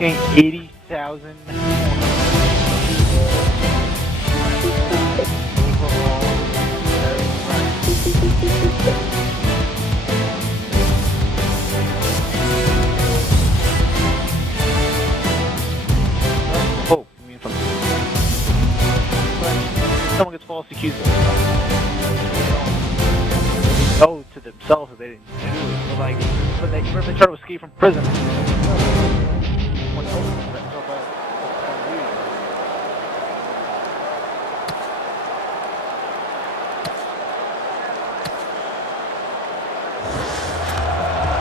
asking 80,000. Oh, I mean from someone gets false accused of know to themselves that they didn't do it. So like when they try to escape from prison.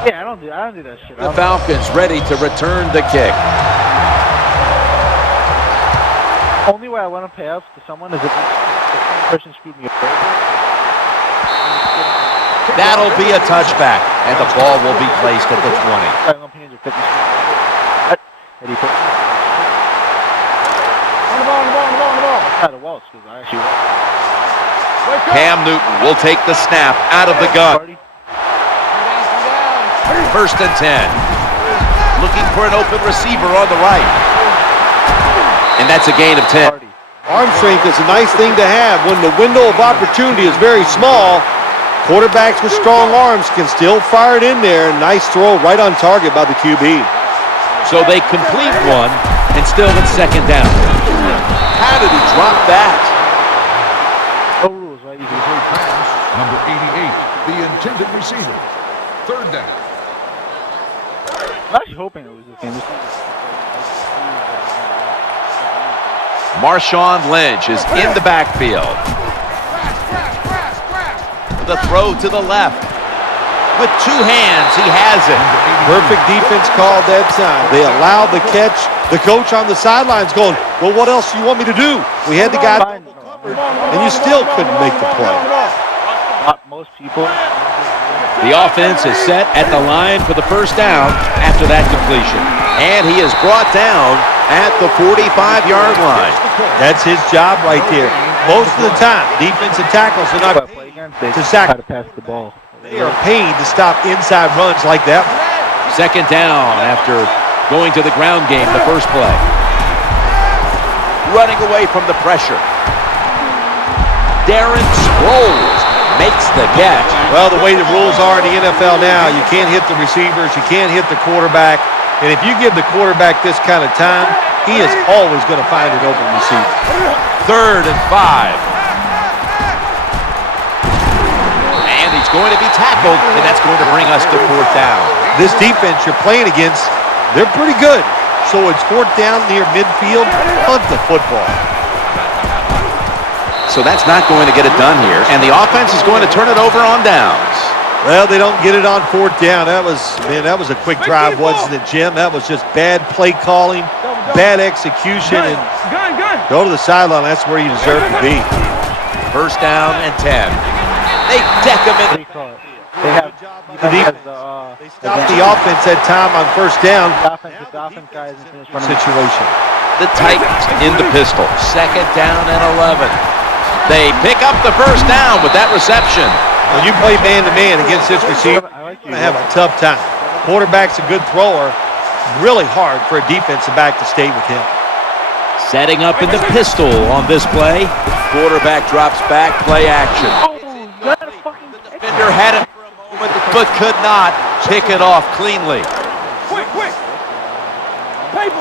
Yeah, I don't do that shit. The Falcons ready to return the kick. Only way I want to pay up to someone is if the person screwed me up. That'll be a touchback, and the ball will be placed at the 20. Cam Newton will take the snap out of the gun. First and 10. Looking for an open receiver on the right. And that's a gain of 10. Arm strength is a nice thing to have when the window of opportunity is very small. Quarterbacks with strong arms can still fire it in there. Nice throw right on target by the QB. So they complete one and still get second down. How did he drop that? No rules, right? You can play pass. Number 88, the intended receiver. Third down. I'm actually hoping it was this game. Marshawn Lynch is in the backfield. The throw to the left. With two hands, he has it. Perfect defense call that time. They allowed the catch. The coach on the sidelines going, well, what else do you want me to do? We had the guy double covered, and you still couldn't make the play. Most people. The offense is set at the line for the first down after that completion. And he is brought down at the 45-yard line. That's his job right there. Most of the time, defensive tackles are not paid to sack. To pass the ball. They are paid to stop inside runs like that. Second down after going to the ground game the first play. Running away from the pressure. Darren Sproles makes the catch. Well, the way the rules are in the NFL now, you can't hit the receivers, you can't hit the quarterback. And if you give the quarterback this kind of time, he is always going to find an open receiver. 3rd and 5. And he's going to be tackled, and that's going to bring us to 4th down. This defense you're playing against, they're pretty good. So it's 4th down near midfield, punt the football. So that's not going to get it done here, and the offense is going to turn it over on downs. Well, they don't get it on 4th down. That was a quick drive, wasn't it, Jim? That was just bad play calling, bad execution, and go to the sideline. That's where you deserve to be. First down and 10. They deck him in. They stopped the offense that time on first down. Situation. The Titans in the pistol. Second down and 11. They pick up the first down with that reception. When you play man-to-man against this receiver, you're going to have a tough time. Quarterback's a good thrower. Really hard for a defensive back to stay with him. Setting up in the pistol on this play. Quarterback drops back, play action. The defender had it for a moment, but could not pick it off cleanly. Quick! Paper!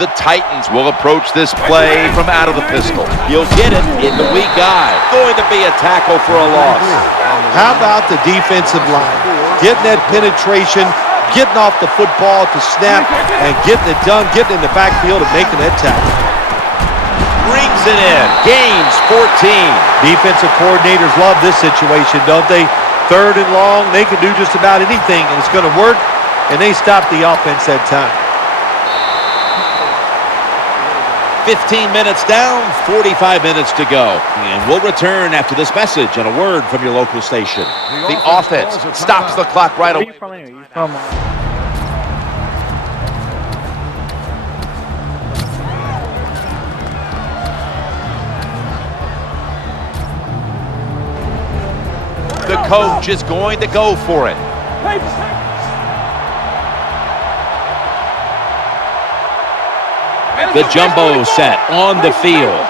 The Titans will approach this play from out of the pistol. He'll get it in the weak eye. Going to be a tackle for a loss. How about the defensive line? Getting that penetration, getting off the football to snap, and getting it done, getting in the backfield and making that tackle. Brings it in. Gains 14. Defensive coordinators love this situation, don't they? 3rd and long, they can do just about anything, and it's going to work, and they stop the offense that time. 15 minutes down, 45 minutes to go. And we'll return after this message and a word from your local station. The offense stops the clock right away. The coach is going to go for it. The jumbo set on the field.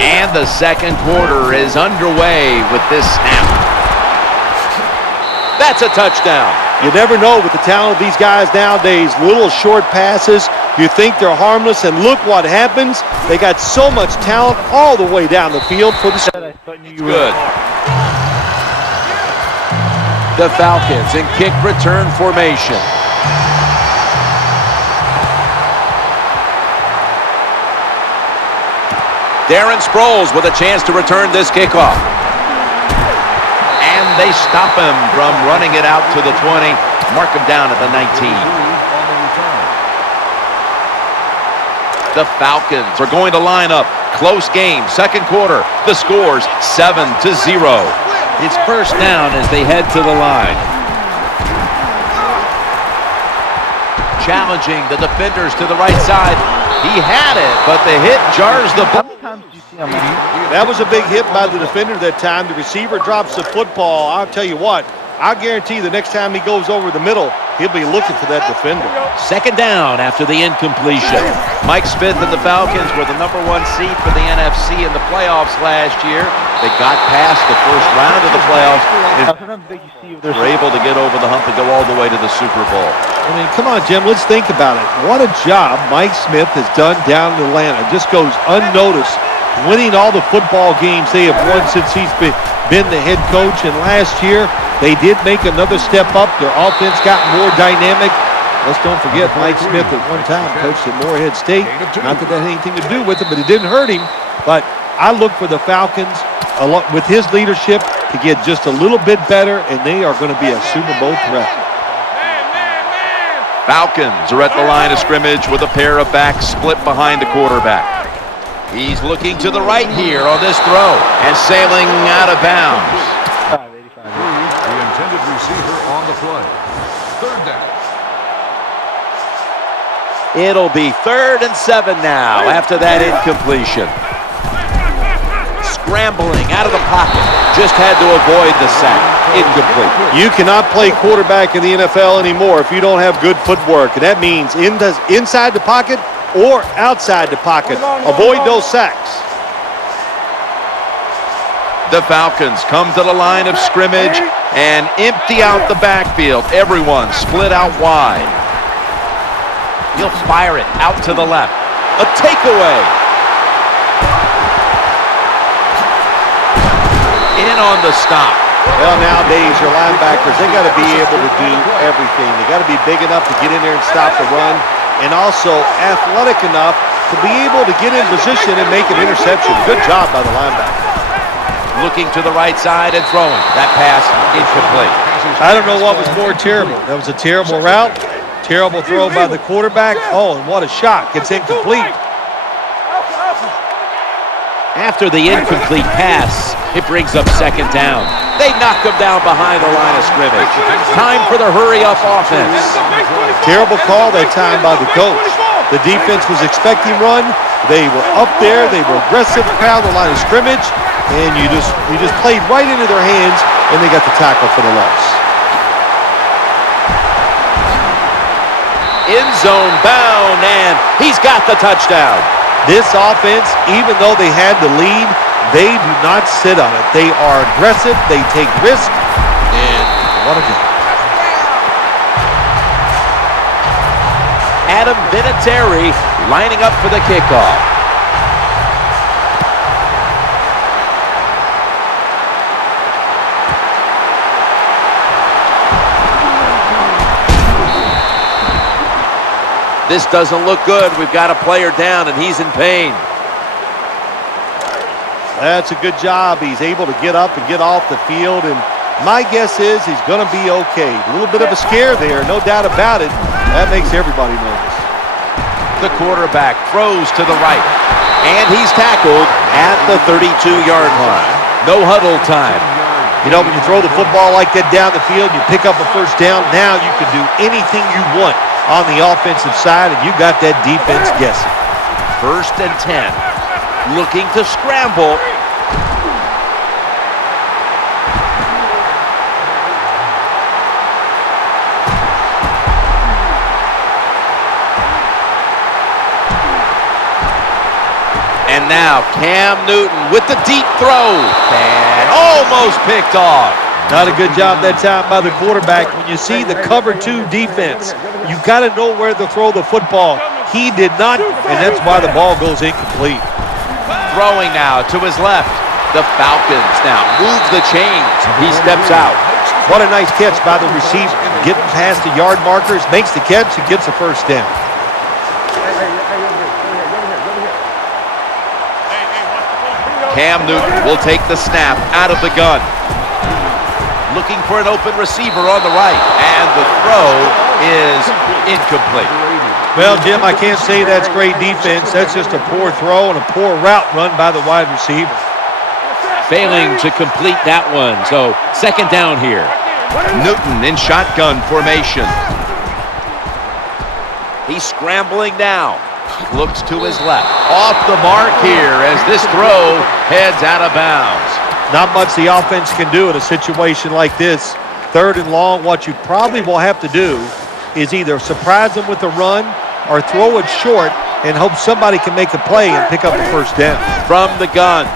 And the second quarter is underway with this snap. That's a touchdown. You never know with the talent of these guys nowadays. Little short passes. You think they're harmless, and look what happens. They got so much talent all the way down the field for the... It's good. The Falcons in kick return formation. Darren Sproles with a chance to return this kickoff. And they stop him from running it out to the 20. Mark him down at the 19. The Falcons are going to line up. Close game, second quarter. The score's 7-0. It's first down as they head to the line. Challenging the defenders to the right side. He had it, but the hit jars the ball. That was a big hit by the defender that time. The receiver drops the football. I'll tell you what, I guarantee the next time he goes over the middle, he'll be looking for that defender. Second down after the incompletion. Mike Smith and the Falcons were the #1 seed for the NFC in the playoffs last year. They got past the first round of the playoffs. They're able to get over the hump and go all the way to the Super Bowl. I mean, come on, Jim, let's think about it. What a job Mike Smith has done down in Atlanta. Just goes unnoticed, winning all the football games they have won since he's been the head coach. And last year, they did make another step up. Their offense got more dynamic. Let's don't forget Mike Smith at one time coached at Morehead State. Not that that had anything to do with it, but it didn't hurt him. But I look for the Falcons, with his leadership, to get just a little bit better, and they are going to be a Super Bowl threat. Falcons are at the line of scrimmage with a pair of backs split behind the quarterback. He's looking to the right here on this throw and sailing out of bounds. The intended receiver on the play. Third down. It'll be 3rd and 7 now after that incompletion. Scrambling out of the pocket. Just had to avoid the sack. Incomplete. You cannot play quarterback in the NFL anymore if you don't have good footwork. And that means inside the pocket or outside the pocket. Avoid those sacks. The Falcons come to the line of scrimmage and empty out the backfield. Everyone split out wide. He'll fire it out to the left. A takeaway. In on the stop. Well, nowadays, your linebackers, they got to be able to do everything. They got to be big enough to get in there and stop the run, and also athletic enough to be able to get in position and make an interception. Good job by the linebacker. Looking to the right side and throwing. That pass incomplete. I don't know what was more terrible. That was a terrible route, terrible throw by the quarterback. Oh, and what a shot. Gets incomplete. After the incomplete pass, it brings up second down. They knock him down behind the line of scrimmage. Time for the hurry-up offense. Terrible call that time by the coach. The defense was expecting run. They were up there. They were aggressive, crowd the line of scrimmage, and you just played right into their hands, and they got the tackle for the loss. End zone bound, and he's got the touchdown. This offense, even though they had the lead, they do not sit on it. They are aggressive. They take risks, and what a game. Adam Vinatieri lining up for the kickoff. This doesn't look good. We've got a player down, and he's in pain. That's a good job. He's able to get up and get off the field, and my guess is he's going to be okay. A little bit of a scare there, no doubt about it. That makes everybody nervous. The quarterback throws to the right, and he's tackled at the 32-yard line. No huddle time. You know, when you throw the football like that down the field, you pick up a first down, now you can do anything you want on the offensive side, and you got that defense guessing. 1st and 10. Looking to scramble. And now Cam Newton with the deep throw. And almost picked off. Not a good job that time by the quarterback. When you see the cover 2 defense, you got to know where to throw the football. He did not, and that's why the ball goes incomplete. Throwing now to his left. The Falcons now move the chains. He steps out. What a nice catch by the receiver. Getting past the yard markers, makes the catch, and gets the first down. Cam Newton will take the snap out of the gun. Looking for an open receiver on the right. And the throw is incomplete. Well, Jim, I can't say that's great defense. That's just a poor throw and a poor route run by the wide receiver. Failing to complete that one. So, second down here. Newton in shotgun formation. He's scrambling now. Looks to his left. Off the mark here as this throw heads out of bounds. Not much the offense can do in a situation like this. 3rd and long, what you probably will have to do is either surprise them with a run or throw it short and hope somebody can make a play and pick up a first down. From the gun.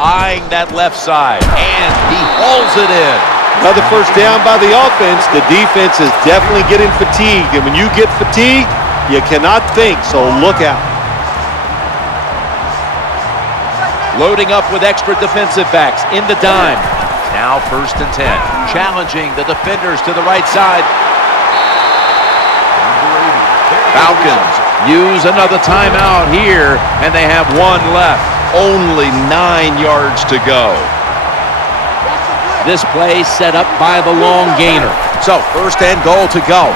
Eyeing that left side, and he hauls it in. Another first down by the offense. The defense is definitely getting fatigued, and when you get fatigued, you cannot think, so look out. Loading up with extra defensive backs in the dime. Now 1st and 10. Challenging the defenders to the right side. Falcons use another timeout here, and they have 1 left. Only 9 yards to go. This play set up by the long gainer. So 1st and goal to go.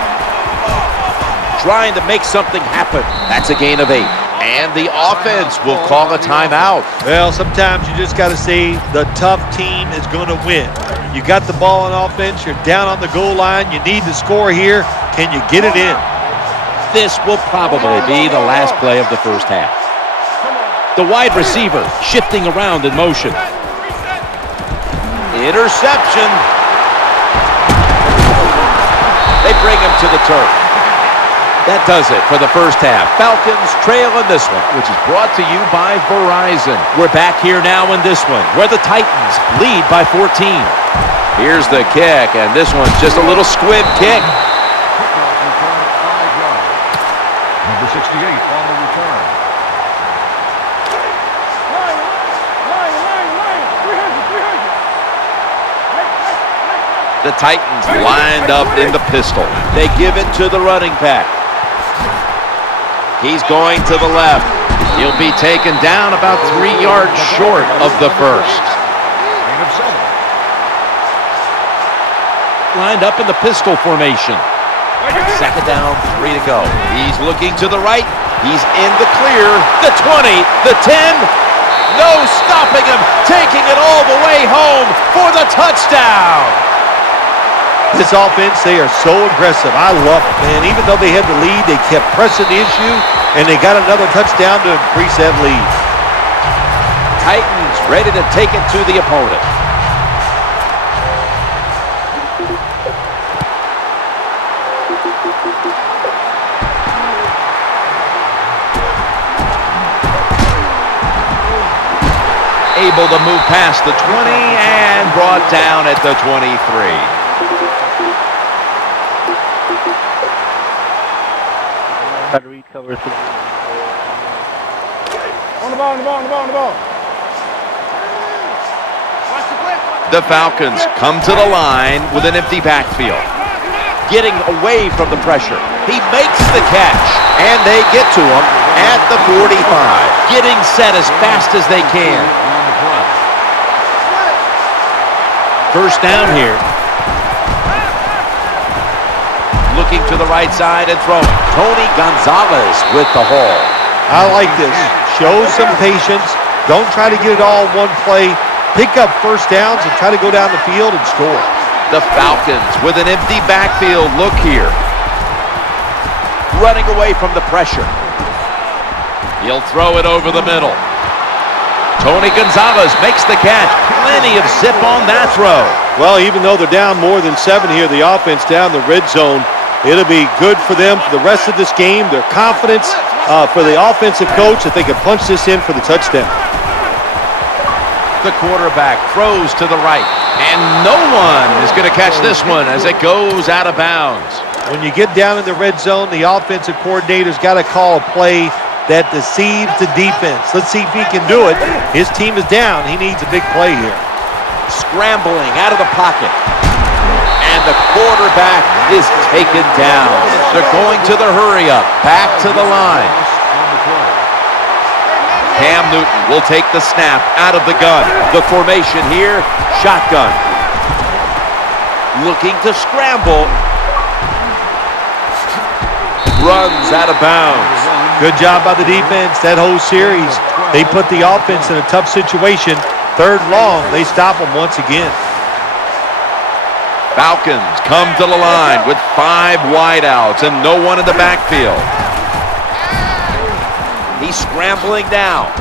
Trying to make something happen. That's a gain of 8. And the offense will call a timeout. Well, sometimes you just got to say the tough team is going to win. You got the ball on offense. You're down on the goal line. You need to score here. Can you get it in? This will probably be the last play of the first half. The wide receiver shifting around in motion. Interception. They bring him to the turf. That does it for the first half. Falcons trail in this one, which is brought to you by Verizon. We're back here now in this one, where the Titans lead by 14. Here's the kick, and this one's just a little squib kick. Number 68 on the return. The Titans lined up in the pistol. They give it to the running back. He's going to the left. He'll be taken down about 3 yards short of the first. Lined up in the pistol formation. 2nd down, 3 to go. He's looking to the right. He's in the clear. The 20, the 10. No stopping him. Taking it all the way home for the touchdown. This offense, they are so aggressive. I love it, man. Even though they had the lead, they kept pressing the issue, and they got another touchdown to increase that lead. Titans ready to take it to the opponent. Able to move past the 20 and brought down at the 23. Try to read cover 3. On the ball. The Falcons come to the line with an empty backfield. Getting away from the pressure. He makes the catch, and they get to him at the 45. Getting set as fast as they can. First down here. Looking to the right side and throwing. Tony Gonzalez with the haul. I like this. Show some patience. Don't try to get it all one play. Pick up first downs and try to go down the field and score. The Falcons with an empty backfield. Look here. Running away from the pressure. He'll throw it over the middle. Tony Gonzalez makes the catch. Plenty of zip on that throw. Well, even though they're down more than 7 here, the offense down the red zone, it'll be good for them for the rest of this game. Their confidence for the offensive coach that they can punch this in for the touchdown. The quarterback throws to the right, and no one is going to catch this one as it goes out of bounds. When you get down in the red zone, the offensive coordinator's got to call a play that deceives the defense. Let's see if he can do it. His team is down. He needs a big play here. Scrambling out of the pocket, and the quarterback is taken down. They're going to the hurry-up, back to the line. Cam Newton will take the snap out of the gun. The formation here, shotgun. Looking to scramble. Runs out of bounds. Good job by the defense that whole series. They put the offense in a tough situation. Third long, they stop them once again. Falcons come to the line with 5 wideouts and no one in the backfield. He's scrambling now.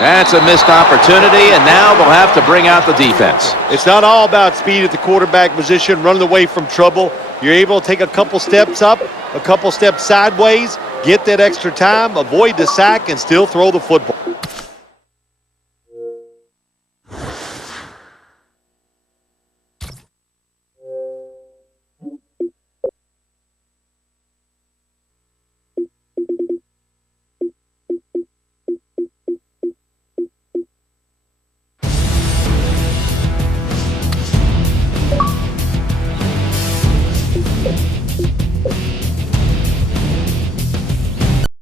That's a missed opportunity, and now they'll have to bring out the defense. It's not all about speed at the quarterback position, running away from trouble. You're able to take a couple steps up, a couple steps sideways, get that extra time, avoid the sack, and still throw the football.